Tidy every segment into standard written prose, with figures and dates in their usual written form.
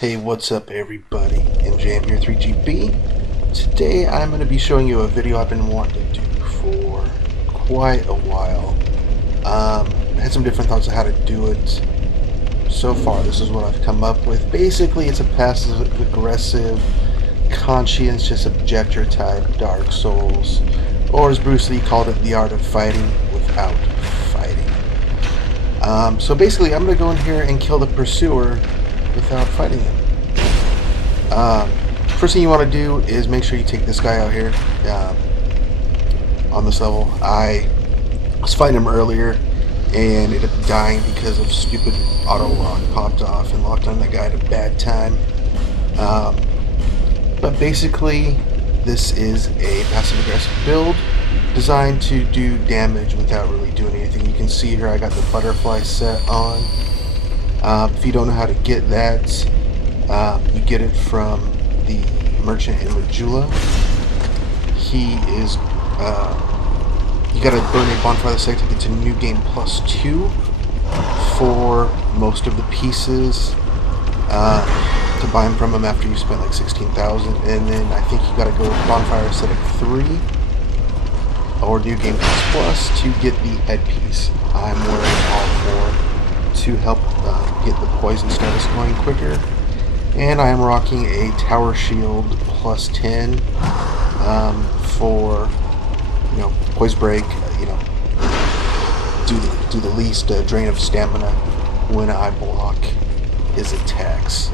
Hey, what's up everybody? MJM here, 3GB. Today I'm going to be showing you a video I've been wanting to do for quite a while. I had some different thoughts on how to do it. So far, this is what I've come up with. Basically, it's a passive-aggressive, conscientious objector type Dark Souls. Or as Bruce Lee called it, the art of fighting without fighting. So basically, I'm going to go in here and kill the pursuer without fighting him. First thing you want to do is make sure you take this guy out here on this level. I was fighting him earlier and ended up dying because of stupid auto lock popped off and locked on that guy at a bad time. But basically this is a passive aggressive build designed to do damage without really doing anything. You can see here I got the butterfly set on. If you don't know how to get that, you get it from the merchant in Majula. He is, you gotta burn a bonfire the second to get to new game +2 for most of the pieces to buy them from him after you spent like 16,000, and then I think you gotta go with bonfire aesthetic 3 or new game plus to get the headpiece. I'm wearing all 4 to help get the poison status going quicker, and I am rocking a tower shield +10 for, you know, poison break, you know, do the least drain of stamina when I block his attacks,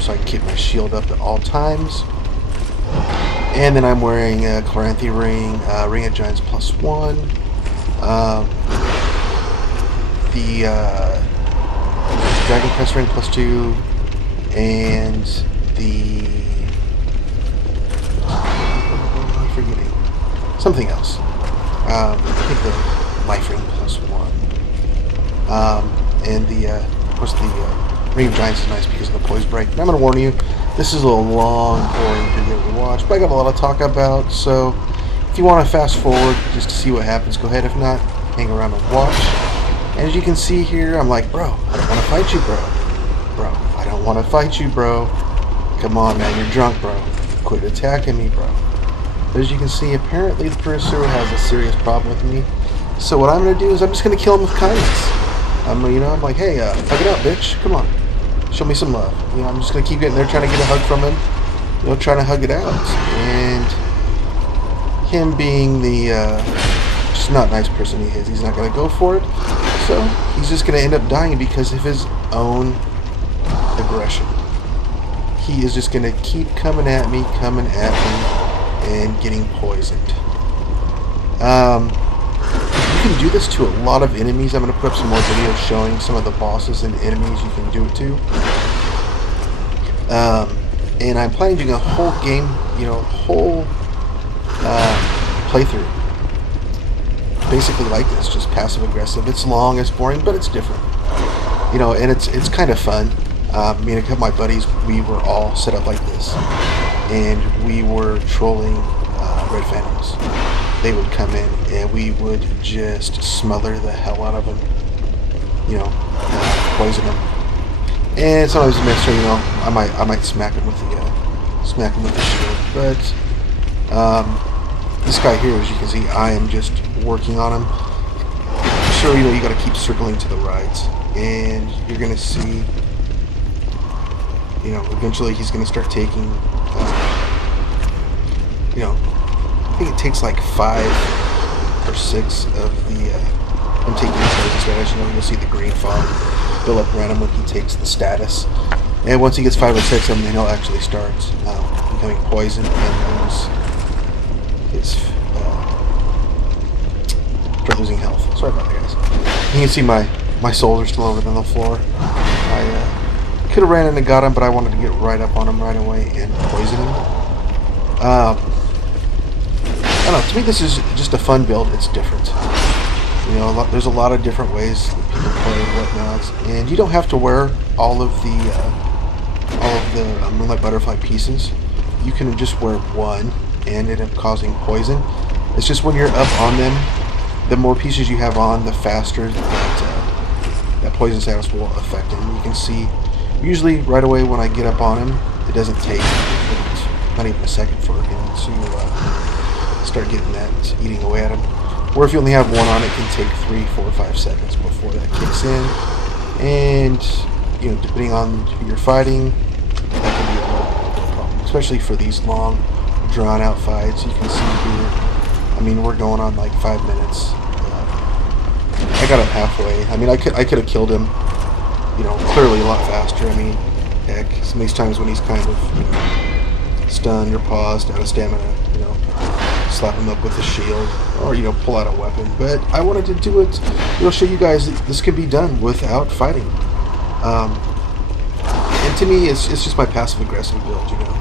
so I can keep my shield up at all times. And then I'm wearing a Chloranthy ring, ring of giants +1. The Dragon Crest ring +2, and the I'm forgetting something else. I think the life ring +1. And the of course the ring of giants is nice because of the poise break. And I'm going to warn you, this is a long, boring video to watch, but I got a lot to talk about. So if you want to fast forward just to see what happens, go ahead. If not, hang around and watch. And as you can see here, I'm like, bro, I don't want to fight you, bro. Bro, I don't want to fight you, bro. Come on, man, you're drunk, bro. Quit attacking me, bro. But as you can see, apparently the pursuer has a serious problem with me. So what I'm going to do is I'm just going to kill him with kindness. I'm like, hey, hug it out, bitch. Come on. Show me some love. You know, I'm just going to keep getting there, trying to get a hug from him. You know, trying to hug it out. And him being the just not nice person he is, he's not going to go for it. So he's just going to end up dying because of his own aggression. He is just going to keep coming at me, and getting poisoned. You can do this to a lot of enemies. I'm going to put up some more videos showing some of the bosses and enemies you can do it to. And I'm planning on doing a whole game, you know, whole playthrough. Basically like this, just passive aggressive. It's long, it's boring, but it's different. You know, and it's kind of fun. Me and a couple of my buddies, we were all set up like this, and we were trolling Red Phantoms. They would come in, and we would just smother the hell out of them. You know, poison them. And sometimes you sure, you know, I might smack him with the shield. But this guy here, as you can see, I am just working on him. Sure, you know, you got to keep circling to the right, and you're gonna see, you know, eventually he's gonna start taking, you know, I think it takes like 5 or 6 of the. I'm taking the status. You know, you'll see the green fog fill up around him when he takes the status, and once he gets 5 or 6 of them, then he'll actually start becoming poisoned and start losing health. Sorry about that, guys. You can see my souls are still over on the floor. I could have ran in and got him, but I wanted to get right up on him right away and poison him. I don't know. To me, this is just a fun build. It's different. You know, there's a lot of different ways that people play and whatnot, and you don't have to wear all of the Moonlight Butterfly pieces. You can just wear one and end up causing poison. It's just when you're up on them, the more pieces you have on, the faster that poison status will affect him. You can see Usually right away when I get up on him, it doesn't take not even a second for him to start getting that, eating away at him. Or if you only have one on, it can take 3, 4, 5 seconds before that kicks in. And, you know, depending on who you're fighting, that can be a real problem. Especially for these long, drawn-out fights. You can see here, I mean, we're going on like 5 minutes. I got him halfway. I mean, I could have killed him, you know, clearly a lot faster. I mean, heck, some of these times when he's kind of, you know, stunned or paused, out of stamina, you know, slap him up with a shield, or, you know, pull out a weapon. But I wanted to do it, you know, show you guys that this can be done without fighting. And to me, it's just my passive-aggressive build, you know.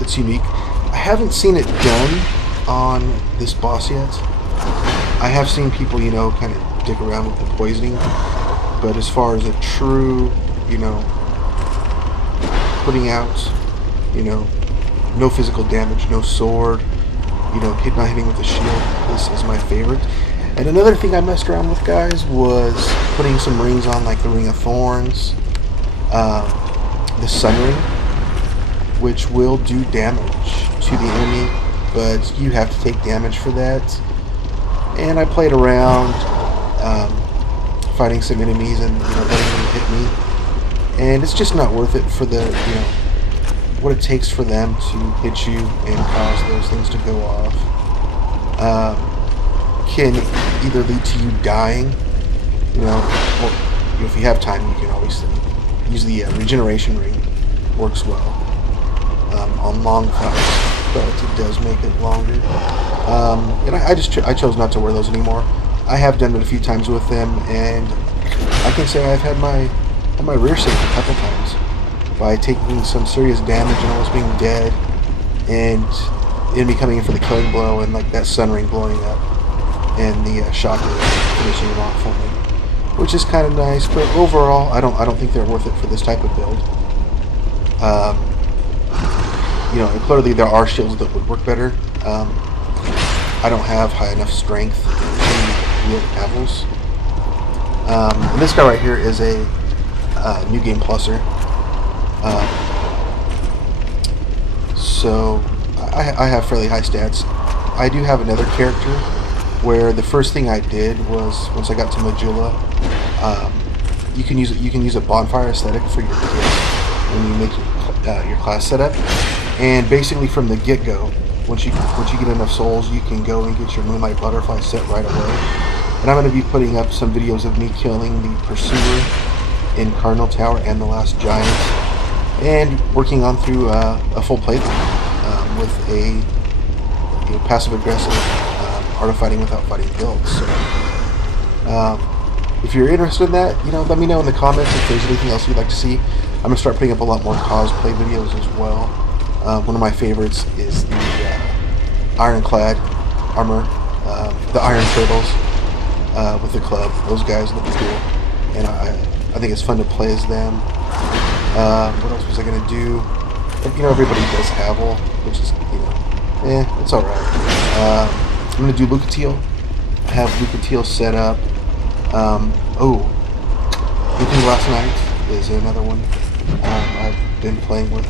It's unique. I haven't seen it done on this boss yet. I have seen people, you know, kind of dick around with the poisoning, but as far as a true, you know, putting out, you know, no physical damage, no sword, you know, not hitting with the shield, this is my favorite. And another thing I messed around with, guys, was putting some rings on, like the Ring of Thorns, the Sun Ring, which will do damage to the enemy, but you have to take damage for that. And I played around, fighting some enemies and, you know, letting them hit me, and it's just not worth it for the, you know, what it takes for them to hit you and cause those things to go off. Can either lead to you dying, you know, or if you have time, you can always use the regeneration ring. Works well on long fights, but it does make it longer. And I chose not to wear those anymore. I have done it a few times with them, and I can say I've had my rear saved a couple times by taking some serious damage and almost being dead, and enemy coming in for the killing blow, and like that sun ring blowing up, and the shocker finishing them off for me, which is kind of nice. But overall, I don't think they're worth it for this type of build. You know, and clearly there are shields that would work better. I don't have high enough strength in wield Avils. And this guy right here is a new game pluser. So I have fairly high stats. I do have another character where the first thing I did was, once I got to Majula, you can use a bonfire aesthetic for your kit when you make your class setup. And basically from the get-go, once you get enough souls, you can go and get your Moonlight Butterfly set right away. And I'm going to be putting up some videos of me killing the Pursuer in Cardinal Tower and the Last Giant, and working on through a full playthrough with a passive-aggressive art of fighting without fighting build. So if you're interested in that, you know, let me know in the comments if there's anything else you'd like to see. I'm going to start putting up a lot more cosplay videos as well. One of my favorites is the Ironclad armor, the Iron Turtles with the club. Those guys look cool, and I think it's fun to play as them. What else was I going to do? You know, everybody does Havel, which is, you know, it's alright. I'm going to do Lucatiel. I have Lucatiel set up. Looking Last Night is another one I've been playing with.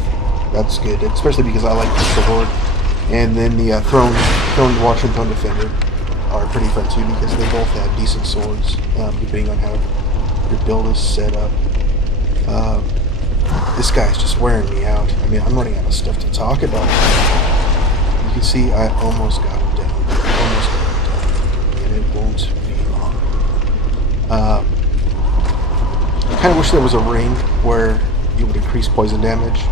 That's good, especially because I like the sword. And then the Throne Watcher and Throne Defender are pretty fun too, because they both have decent swords, depending on how your build is set up. This guy's just wearing me out. I mean, I'm running out of stuff to talk about. You can see I almost got him down. And it won't be long. I kind of wish there was a ring where you would increase poison damage.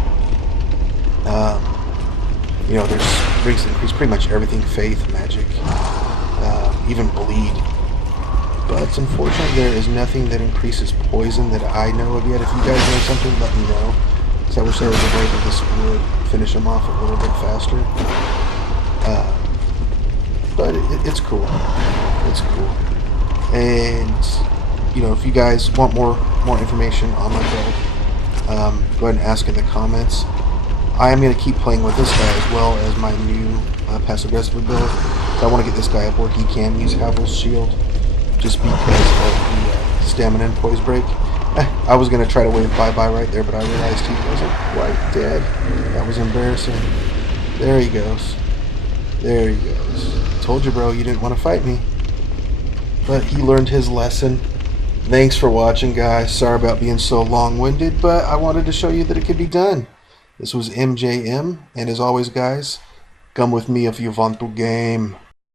You know, there's rings that increase pretty much everything, faith, magic, even bleed. But unfortunately, there is nothing that increases poison that I know of yet. If you guys know something, let me know, because I wish there was a way that this would finish them off a little bit faster. But it's cool. It's cool. And, you know, if you guys want more information on my build, go ahead and ask in the comments. I am going to keep playing with this guy as well as my new passive-aggressive build. I want to get this guy up where he can use Havel's shield, just because of Stamina and poise break. I was going to try to wave bye-bye right there, but I realized he wasn't quite dead. That was embarrassing. There he goes. There he goes. Told you, bro, you didn't want to fight me. But he learned his lesson. Thanks for watching, guys. Sorry about being so long-winded, but I wanted to show you that it could be done. This was MJM, and as always, guys, come with me if you want to game.